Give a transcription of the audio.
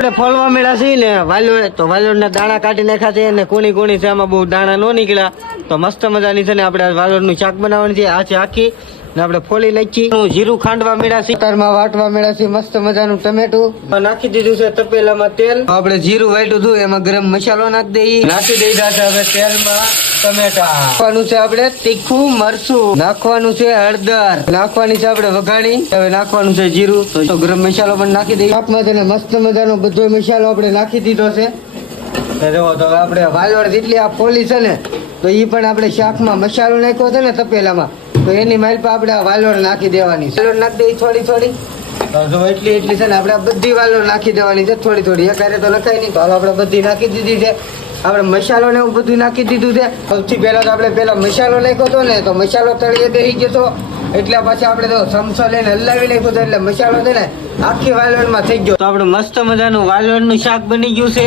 આપણે ફોલવા મળ્યા છીએ ને વાલોડ તો વાલોડના દાણા કાઢી નાખ્યા છે અને કોની કોણી છે, આમાં બહુ દાણા ન નીકળ્યા. તો મસ્ત મજાની છે ને આપણે વાલોડનું શાક બનાવવાની છે. આ છે આખી. ને આપણે ફોલી લખી જીરું ખાંડવા મળ્યા છે. તારમાં વાટવા મળ્યા છે મસ્ત મજાનું ટમેટું. નાખી દીધું છે તપેલામાં તેલ. આપણે જીરું વાટ્યું હતું એમાં ગરમ મસાલો નાખી દઈએ. નાખી દીધા છે હવે તેલમાં ટમેટા. નાખવાનું છે આપણે તીખું મરચું. નાખવાનું છે હળદર. નાખવાની છે આપણે વઘાણી. હવે નાખવાનું છે જીરું. તો ગરમ મસાલો પણ નાખી દઈએ. શાકમાં છે ને મસ્ત મજાનો બધો મસાલો આપણે નાખી દીધો છે. તો આપણે વાલોડ જેટલી આ ફોલી છે ને તો એ પણ આપણે શાકમાં મસાલો નાખ્યો છે ને તપેલામાં. તો એની માઇલ પર આપણે વાલોર નાખી દેવાની વાલોર નાખી દઈએ થોડી થોડી. જો એટલી એટલી છે ને આપણે બધી વાલોર નાખી દેવાની છે, થોડી થોડી. એકારે તો લખાય નહીં, તો હવે આપણે બધી નાખી દીધી છે. આપણે મસાલો ને એવું બધું નાખી દીધું છે. સૌથી પહેલાં તો આપણે પહેલાં મસાલો નાખ્યો હતો ને, તો મસાલો તળીએ દઈ ગયો હતો. એટલે પછી આપણે તો સમસો લઈને હલાવી નાખ્યો હતો, એટલે મસાલો છે ને આખી વાલોડમાં થઈ ગયો. તો આપણે મસ્ત મજાનું વાલોડનું શાક બની ગયું છે.